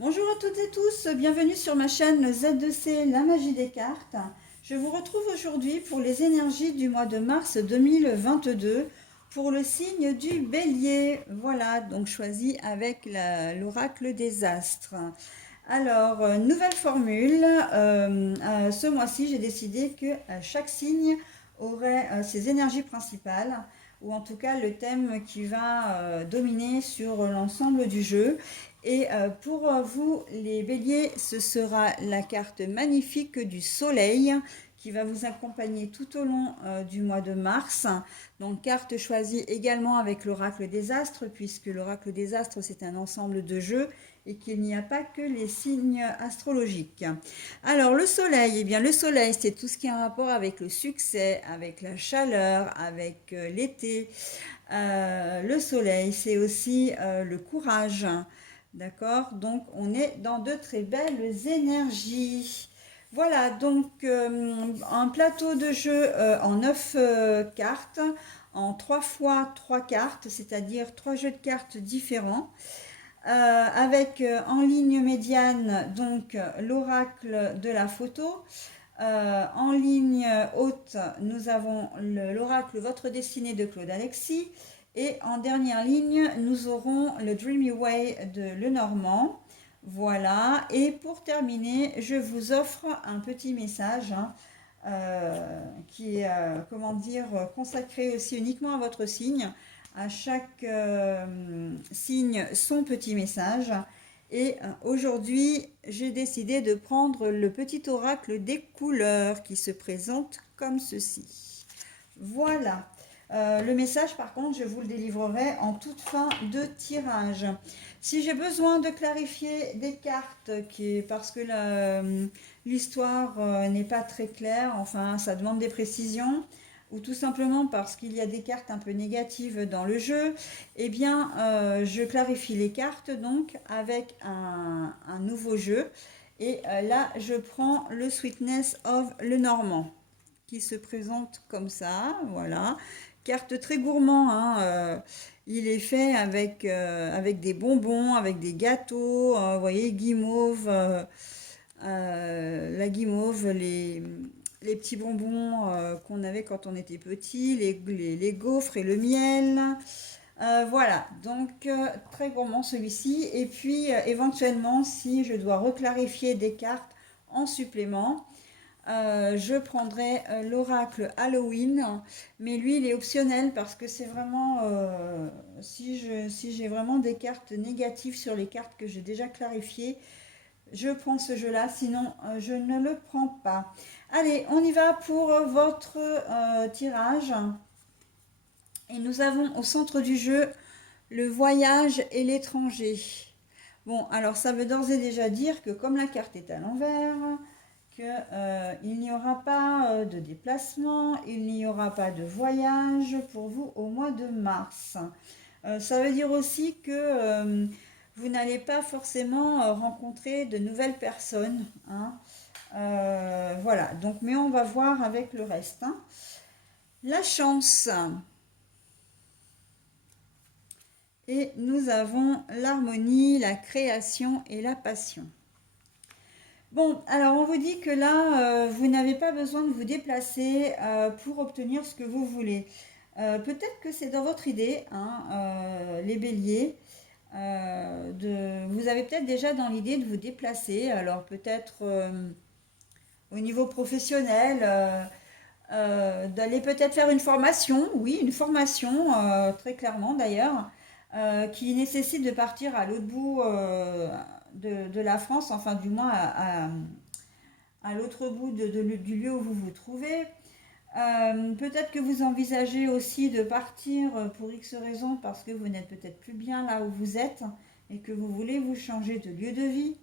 Bonjour à toutes et tous, bienvenue sur ma chaîne Z2C, la magie des cartes. Je vous retrouve aujourd'hui pour les énergies du mois de mars 2022 pour le signe du Bélier. Voilà, donc choisi avec l'oracle des astres. Alors, nouvelle formule. Ce mois-ci, j'ai décidé que chaque signe aurait ses énergies principales, ou en tout cas le thème qui va dominer sur l'ensemble du jeu. Et pour vous, les béliers, ce sera la carte magnifique du soleil qui va vous accompagner tout au long du mois de mars. Donc, carte choisie également avec l'oracle des astres, puisque l'oracle des astres, c'est un ensemble de jeux et qu'il n'y a pas que les signes astrologiques. Alors, le soleil, eh bien, le soleil, c'est tout ce qui est en rapport avec le succès, avec la chaleur, avec l'été. Le soleil, c'est aussi le courage. D'accord? Donc, on est dans de très belles énergies. Voilà, donc un plateau de jeu en 9 cartes, en 3 fois 3 cartes, c'est-à-dire 3 jeux de cartes différents, avec en ligne médiane donc l'oracle de la photo. En ligne haute, nous avons l'oracle Votre destinée de Claude Alexis. Et en dernière ligne, nous aurons le Dreamy Way de Lenormand. Voilà. Et pour terminer, je vous offre un petit message qui est, comment dire, consacré aussi uniquement à votre signe. À chaque signe, son petit message. Et aujourd'hui, j'ai décidé de prendre le petit oracle des couleurs qui se présente comme ceci. Voilà. Le message, par contre, je vous le délivrerai en toute fin de tirage. Si j'ai besoin de clarifier des cartes, parce que l'histoire n'est pas très claire, enfin, ça demande des précisions, ou tout simplement parce qu'il y a des cartes un peu négatives dans le jeu, eh bien, je clarifie les cartes donc avec un nouveau jeu. Et là, je prends le Sweetness of Lenormand qui se présente comme ça, voilà. Carte très gourmand, hein, il est fait avec des bonbons, avec des gâteaux, vous voyez, guimauve, la guimauve, les petits bonbons qu'on avait quand on était petit, les gaufres et le miel. Voilà, donc très gourmand celui-ci. Et puis éventuellement, si je dois reclarifier des cartes en supplément, je prendrai l'oracle Halloween, mais lui il est optionnel parce que c'est vraiment si j'ai vraiment des cartes négatives sur les cartes que j'ai déjà clarifiées, je prends ce jeu-là, sinon je ne le prends pas. Allez, on y va pour votre tirage. Et nous avons au centre du jeu le voyage et l'étranger. Bon, alors ça veut d'ores et déjà dire que comme la carte est à l'envers, qu'il n'y aura pas de déplacement, il n'y aura pas de voyage pour vous au mois de mars. Ça veut dire aussi que vous n'allez pas forcément rencontrer de nouvelles personnes, hein. Voilà, donc, mais on va voir avec le reste, hein. La chance. Et nous avons l'harmonie, la création et la passion. Bon, alors on vous dit que là, vous n'avez pas besoin de vous déplacer pour obtenir ce que vous voulez. Peut-être que c'est dans votre idée, hein, les béliers. Vous avez peut-être déjà dans l'idée de vous déplacer. Alors peut-être au niveau professionnel, d'aller peut-être faire une formation. Oui, une formation, très clairement d'ailleurs, qui nécessite de partir à l'autre bout de la France, enfin du moins à l'autre bout du lieu où vous vous trouvez. Peut-être que vous envisagez aussi de partir pour X raisons parce que vous n'êtes peut-être plus bien là où vous êtes et que vous voulez vous changer de lieu de vie.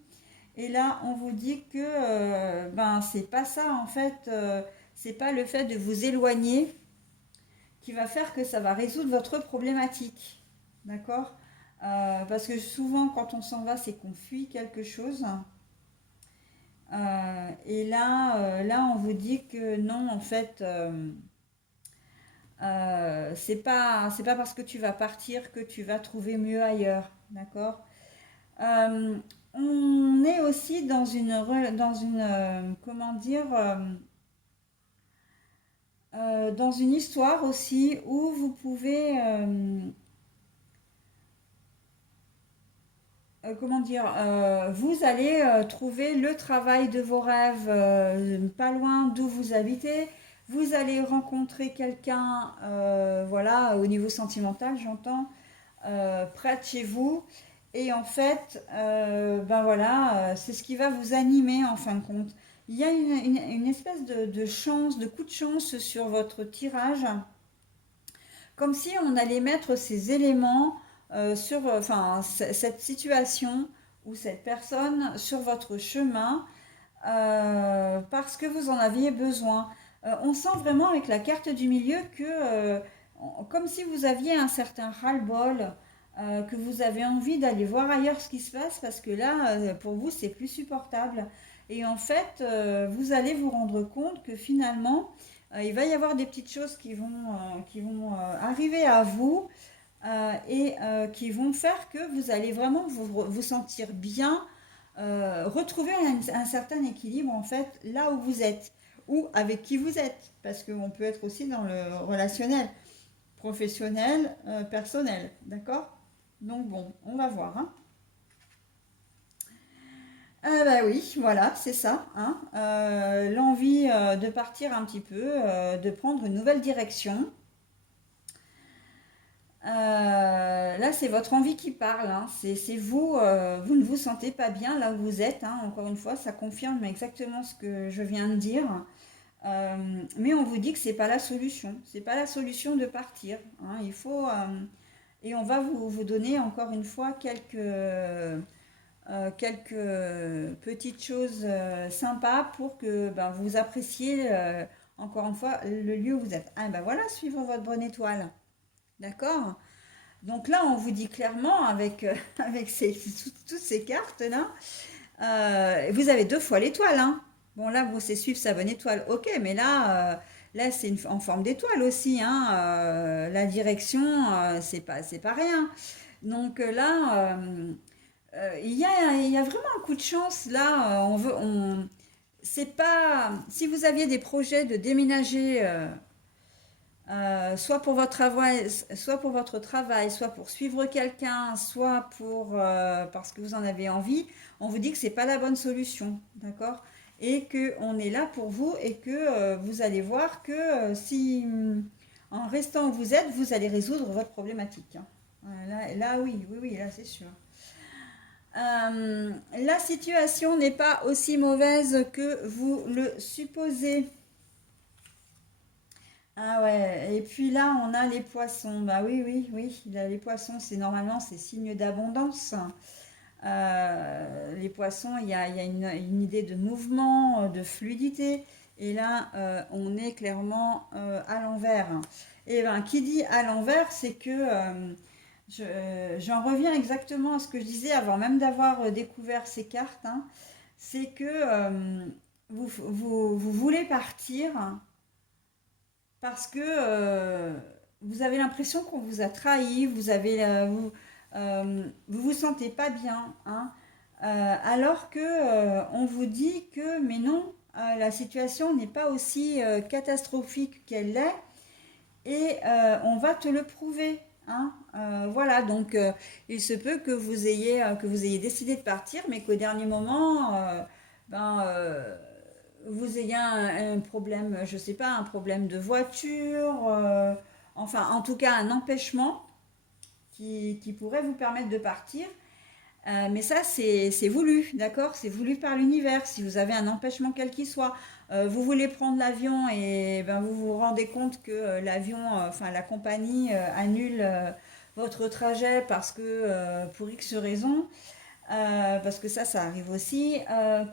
Et là, on vous dit que ben c'est pas ça en fait, c'est pas le fait de vous éloigner qui va faire que ça va résoudre votre problématique. D'accord? Parce que souvent, quand on s'en va, c'est qu'on fuit quelque chose. Et là, on vous dit que non, en fait, c'est pas parce que tu vas partir que tu vas trouver mieux ailleurs. D'accord? Euh, on est aussi dans une comment dire, dans une histoire aussi où vous pouvez, comment dire, vous allez trouver le travail de vos rêves pas loin d'où vous habitez. Vous allez rencontrer quelqu'un, voilà, au niveau sentimental, j'entends, près de chez vous. Et en fait, ben voilà, c'est ce qui va vous animer en fin de compte. Il y a une espèce de chance, de coup de chance sur votre tirage, comme si on allait mettre ces éléments sur, enfin, cette situation ou cette personne sur votre chemin parce que vous en aviez besoin. On sent vraiment avec la carte du milieu que, comme si vous aviez un certain ras-le-bol, que vous avez envie d'aller voir ailleurs ce qui se passe parce que là, pour vous, c'est plus supportable. Et en fait, vous allez vous rendre compte que finalement, il va y avoir des petites choses qui vont arriver à vous et qui vont faire que vous allez vraiment vous sentir bien, retrouver un certain équilibre en fait là où vous êtes ou avec qui vous êtes, parce qu'on peut être aussi dans le relationnel, professionnel, personnel, d'accord? Donc bon, on va voir, hein. Ah bah oui, voilà, c'est ça, hein. L'envie de partir un petit peu, de prendre une nouvelle direction. Là, c'est votre envie qui parle, hein. C'est vous, vous ne vous sentez pas bien là où vous êtes, hein. Encore une fois, ça confirme exactement ce que je viens de dire. Mais on vous dit que c'est pas la solution. C'est pas la solution de partir, hein. Il faut, et on va vous donner encore une fois quelques petites choses sympas pour que ben, vous appréciez encore une fois le lieu où vous êtes. Ah ben voilà, suivons votre bonne étoile. D'accord? Donc là, on vous dit clairement avec, avec toutes ces cartes-là, vous avez deux fois l'étoile, hein. Bon, là, vous, c'est suivre sa bonne étoile, ok, mais là c'est en forme d'étoile aussi, hein. La direction, c'est pas rien. Donc là, il y a vraiment un coup de chance. Là, c'est pas, si vous aviez des projets de déménager soit pour votre travail, soit pour suivre quelqu'un, soit pour parce que vous en avez envie, on vous dit que c'est pas la bonne solution, d'accord? Et que on est là pour vous et que vous allez voir que si en restant où vous êtes, vous allez résoudre votre problématique, hein. Là, oui, oui, oui, là c'est sûr. La situation n'est pas aussi mauvaise que vous le supposez. Ah ouais, et puis là, on a les poissons. Bah oui, oui, oui. Là, les poissons, c'est signe d'abondance. Les poissons, il y a une idée de mouvement, de fluidité. Et là, on est clairement à l'envers. Et ben, qui dit à l'envers, c'est que j'en reviens exactement à ce que je disais avant même d'avoir découvert ces cartes, hein. C'est que vous voulez partir parce que vous avez l'impression qu'on vous a trahi, vous vous sentez pas bien, hein. Alors que on vous dit que mais non, la situation n'est pas aussi catastrophique qu'elle l'est et on va te le prouver, hein. Voilà, donc il se peut que vous ayez décidé de partir, mais qu'au dernier moment, ben, vous ayez un problème, je sais pas, un problème de voiture, enfin en tout cas un empêchement qui pourrait vous permettre de partir. Mais ça, c'est voulu, d'accord? C'est voulu par l'univers. Si vous avez un empêchement quel qu'il soit, vous voulez prendre l'avion et ben, vous vous rendez compte que l'avion, enfin la compagnie annule votre trajet parce que pour X raisons, parce que ça arrive aussi,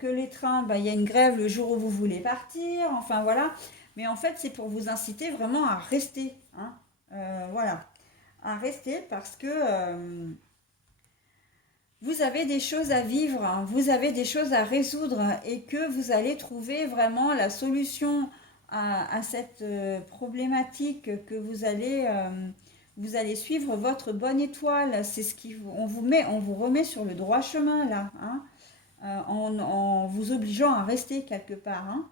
que les trains, ben, il y a une grève le jour où vous voulez partir, enfin voilà. Mais en fait, c'est pour vous inciter vraiment à rester, hein. Voilà, à rester parce que vous avez des choses à vivre, hein, vous avez des choses à résoudre et que vous allez trouver vraiment la solution à cette problématique que vous allez suivre votre bonne étoile. C'est ce qui on vous remet sur le droit chemin là, hein, en vous obligeant à rester quelque part, hein.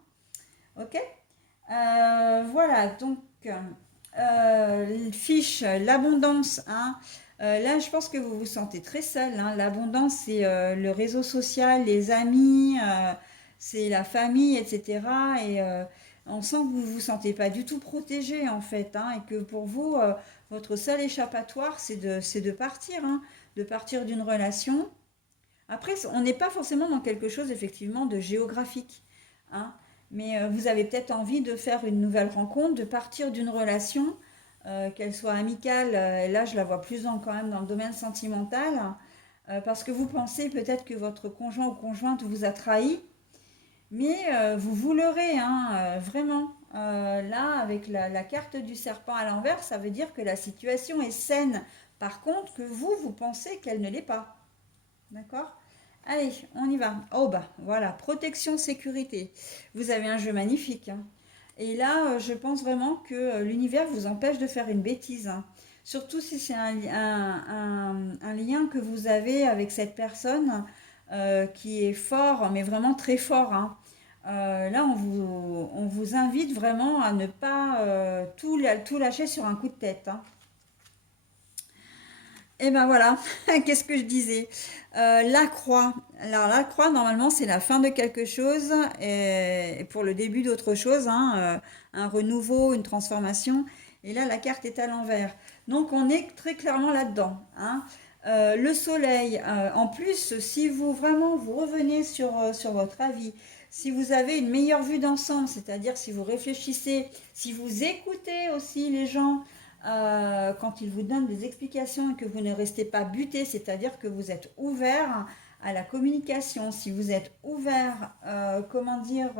Ok. Voilà, donc fiche l'abondance, hein. Là, je pense que vous vous sentez très seul, hein. L'abondance, c'est le réseau social, les amis, c'est la famille, etc. Et on sent que vous ne vous sentez pas du tout protégé, en fait, hein, et que pour vous, votre seul échappatoire, c'est de partir, hein, de partir d'une relation. Après, on n'est pas forcément dans quelque chose, effectivement, de géographique, hein. Mais vous avez peut-être envie de faire une nouvelle rencontre, de partir d'une relation, qu'elle soit amicale, et là je la vois plus quand même dans le domaine sentimental, parce que vous pensez peut-être que votre conjoint ou conjointe vous a trahi, mais vous vous leurrez, hein, vraiment. Là, avec la carte du serpent à l'envers, ça veut dire que la situation est saine. Par contre, que vous pensez qu'elle ne l'est pas. D'accord? Allez, on y va. Oh bah voilà, protection, sécurité. Vous avez un jeu magnifique, hein. Et là, je pense vraiment que l'univers vous empêche de faire une bêtise, hein. Surtout si c'est un lien que vous avez avec cette personne qui est fort, mais vraiment très fort, hein. Là, on vous invite vraiment à ne pas tout lâcher sur un coup de tête, hein. Et ben voilà, qu'est-ce que je disais? La croix. Alors la croix, normalement, c'est la fin de quelque chose et pour le début d'autre chose, hein, un renouveau, une transformation. Et là, la carte est à l'envers. Donc on est très clairement là-dedans, hein. Le soleil, en plus, si vous vraiment vous revenez sur votre avis, si vous avez une meilleure vue d'ensemble, c'est-à-dire si vous réfléchissez, si vous écoutez aussi les gens, quand ils vous donnent des explications et que vous ne restez pas buté, c'est-à-dire que vous êtes ouvert à la communication, si vous êtes ouvert, comment dire,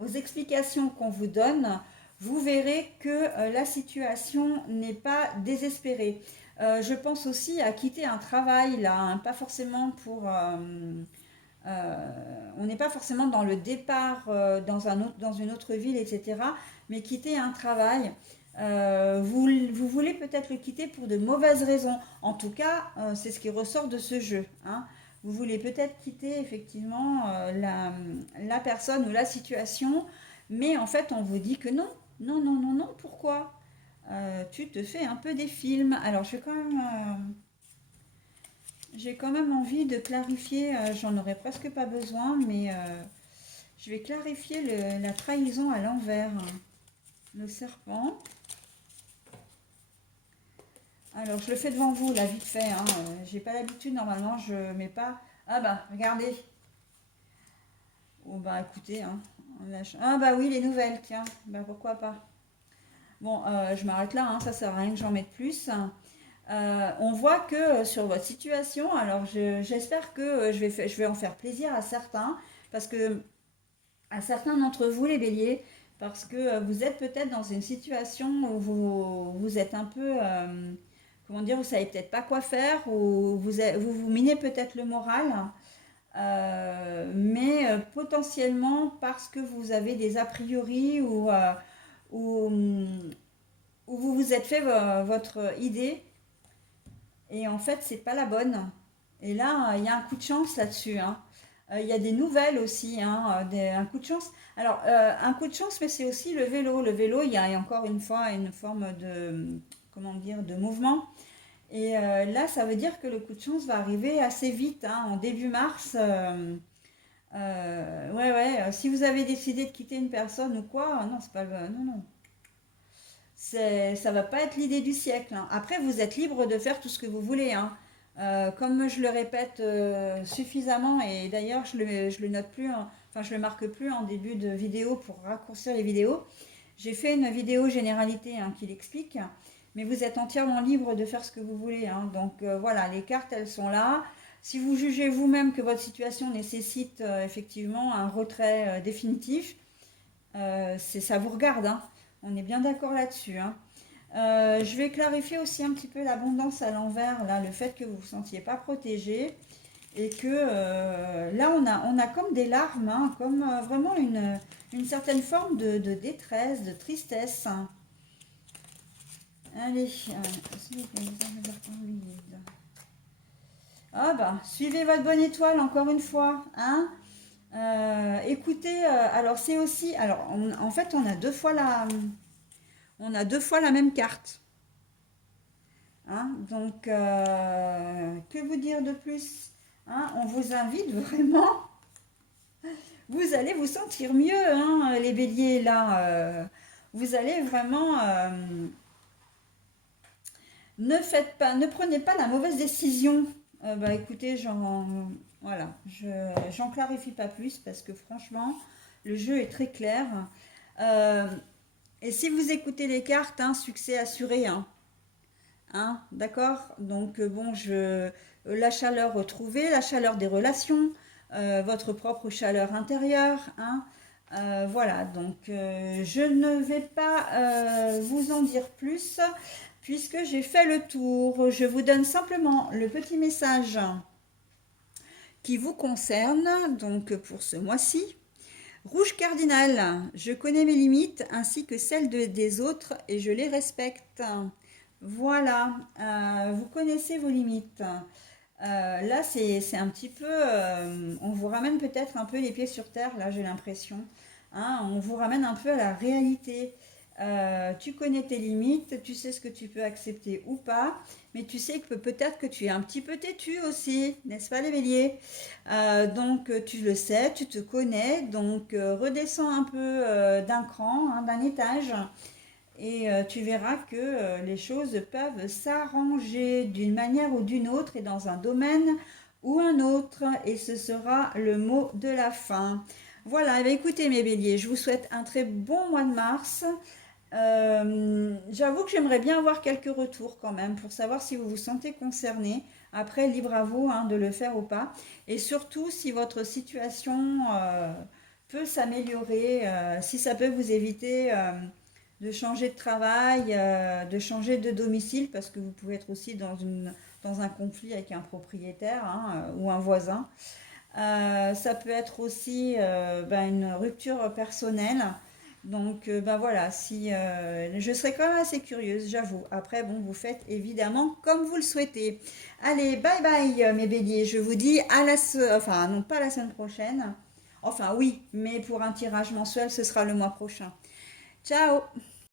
aux explications qu'on vous donne, vous verrez que la situation n'est pas désespérée. Je pense aussi à quitter un travail là, hein, pas forcément pour... on n'est pas forcément dans le départ dans une autre ville, etc. Mais quitter un travail, vous voulez peut-être le quitter pour de mauvaises raisons. En tout cas, c'est ce qui ressort de ce jeu, hein. Vous voulez peut-être quitter effectivement la personne ou la situation, mais en fait, on vous dit que non, non, non, non, non, pourquoi? Tu te fais un peu des films. Alors, j'ai quand même envie de clarifier, j'en aurais presque pas besoin, mais je vais clarifier la trahison à l'envers. Le serpent. Alors, je le fais devant vous, là, vite fait, hein. J'ai pas l'habitude, normalement, je mets pas... Ah bah, regardez. Oh bah, écoutez, hein. Ah bah oui, les nouvelles, tiens. Bah, pourquoi pas. Bon, je m'arrête là, hein. Ça sert à rien que j'en mette plus. On voit que sur votre situation, alors j'espère que je vais en faire plaisir à certains, parce que à certains d'entre vous, les béliers, parce que vous êtes peut-être dans une situation où vous êtes un peu, comment dire, vous savez peut-être pas quoi faire, ou vous minez peut-être le moral, mais potentiellement parce que vous avez des a priori ou, où vous vous êtes fait votre idée et en fait c'est pas la bonne. Et là il y a un coup de chance là-dessus, hein. Il y a des nouvelles aussi, hein, un coup de chance. Alors un coup de chance, mais c'est aussi le vélo. Le vélo, il y a encore une fois une forme de, comment dire, de mouvement. Et là, ça veut dire que le coup de chance va arriver assez vite, hein, en début mars. Ouais, ouais. Si vous avez décidé de quitter une personne ou quoi, non, c'est pas non, non. Ça va pas être l'idée du siècle, hein. Après, vous êtes libre de faire tout ce que vous voulez, hein. Comme je le répète suffisamment, et d'ailleurs je le note plus, enfin je le marque plus en début de vidéo pour raccourcir les vidéos. J'ai fait une vidéo généralité, hein, qui l'explique, mais vous êtes entièrement libre de faire ce que vous voulez, hein. Donc voilà, les cartes elles sont là. Si vous jugez vous-même que votre situation nécessite effectivement un retrait définitif, ça vous regarde, hein. On est bien d'accord là-dessus, hein. Je vais clarifier aussi un petit peu l'abondance à l'envers, là, le fait que vous ne vous sentiez pas protégé et que là, on a comme des larmes, hein, comme vraiment une certaine forme de détresse, de tristesse, hein. Allez, s'il vous plaît, les anges d'arc-en-ciel. Ah bah, suivez votre bonne étoile encore une fois, hein. Écoutez, alors c'est aussi, alors en fait on a deux fois la même carte, hein. Donc que vous dire de plus, hein, on vous invite vraiment, vous allez vous sentir mieux, hein, les béliers là, vous allez vraiment, ne prenez pas la mauvaise décision. Bah écoutez, voilà, j'en clarifie pas plus parce que franchement, le jeu est très clair. Euh, et si vous écoutez les cartes, hein, succès assuré, hein, hein, d'accord? Donc bon, la chaleur retrouvée, la chaleur des relations, votre propre chaleur intérieure, hein. Voilà, donc je ne vais pas vous en dire plus puisque j'ai fait le tour. Je vous donne simplement le petit message qui vous concerne, donc pour ce mois-ci. Rouge cardinal, je connais mes limites ainsi que celles des autres et je les respecte. Voilà, vous connaissez vos limites. Là, c'est un petit peu, on vous ramène peut-être un peu les pieds sur terre, là j'ai l'impression. Hein, on vous ramène un peu à la réalité. Tu connais tes limites, tu sais ce que tu peux accepter ou pas, mais tu sais que peut-être que tu es un petit peu têtu aussi, n'est-ce pas les béliers? Donc tu le sais, tu te connais, donc redescends un peu d'un cran, hein, d'un étage, et tu verras que les choses peuvent s'arranger d'une manière ou d'une autre et dans un domaine ou un autre, et ce sera le mot de la fin. Voilà, eh bien, écoutez mes béliers, je vous souhaite un très bon mois de mars. J'avoue que j'aimerais bien avoir quelques retours quand même pour savoir si vous vous sentez concerné. Après, libre à vous, hein, de le faire ou pas. Et surtout, si votre situation peut s'améliorer, si ça peut vous éviter de changer de travail, de changer de domicile, parce que vous pouvez être aussi dans un conflit avec un propriétaire, hein, ou un voisin. Ça peut être aussi ben, une rupture personnelle. Donc ben voilà, si je serais quand même assez curieuse, j'avoue. Après, bon, vous faites évidemment comme vous le souhaitez. Allez, bye bye mes béliers. Je vous dis enfin non pas la semaine prochaine. Enfin oui, mais pour un tirage mensuel, ce sera le mois prochain. Ciao!